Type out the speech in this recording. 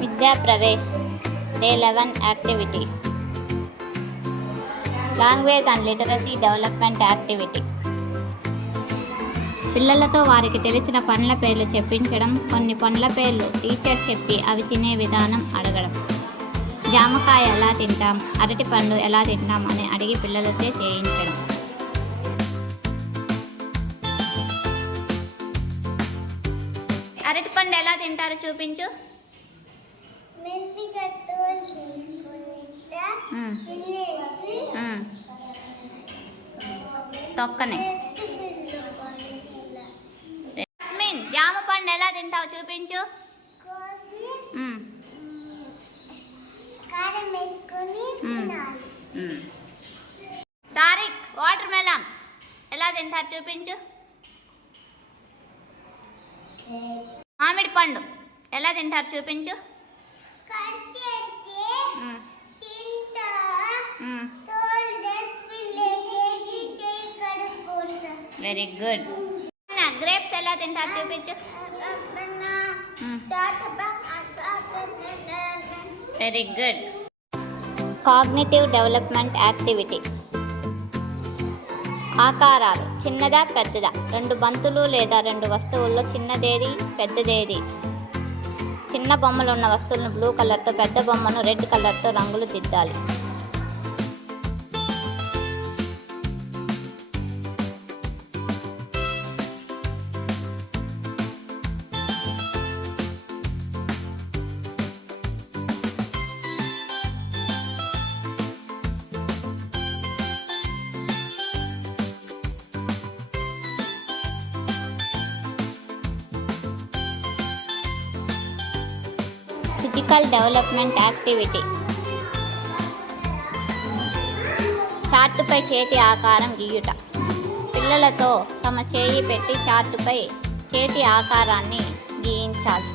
విద్యా Pravesh day 11 activities. Language and literacy development activity. పిల్లలతో వారికి తెలిసిన పండ్ల పేర్లు చెప్పించడం, కొన్ని పండ్ల పేర్లు టీచర్ చెప్పి అవి తినే విధానం అడగడం. జామకాయ ఎలా తింటాం, అరటిపండు ఎలా తింటాం అని అడిగి పిల్లలతో చేయించడం. అరటిపండు ఎలా తింటారో చూపించు. తొక్కనే. జామ పండు ఎలా తింటావు చూపించు. సారిక్ వాటర్ మెలన్ ఎలా తింటారు చూపించు. మామిడి పండు ఎలా తింటారు చూపించు. Very good. గ్రేప్స్ ఎలా తింటారు చూపించు. Very good. Cognitive development activity. ఆకారాలు చిన్నదా పెద్దదా, 2 బంతులు లేదా 2 వస్తువుల్లో చిన్నదేది పెద్దదేది. చిన్న బొమ్మలు ఉన్న వస్తువులను బ్లూ కలర్తో, పెద్ద బొమ్మను రెడ్ కలర్తో రంగులు దిద్దాలి. Physical development activity. చార్టుపై చేతి ఆకారం గీయుట. పిల్లలతో తమ చేయి పెట్టి చార్టుపై చేతి ఆకారాన్ని గీయించాలి.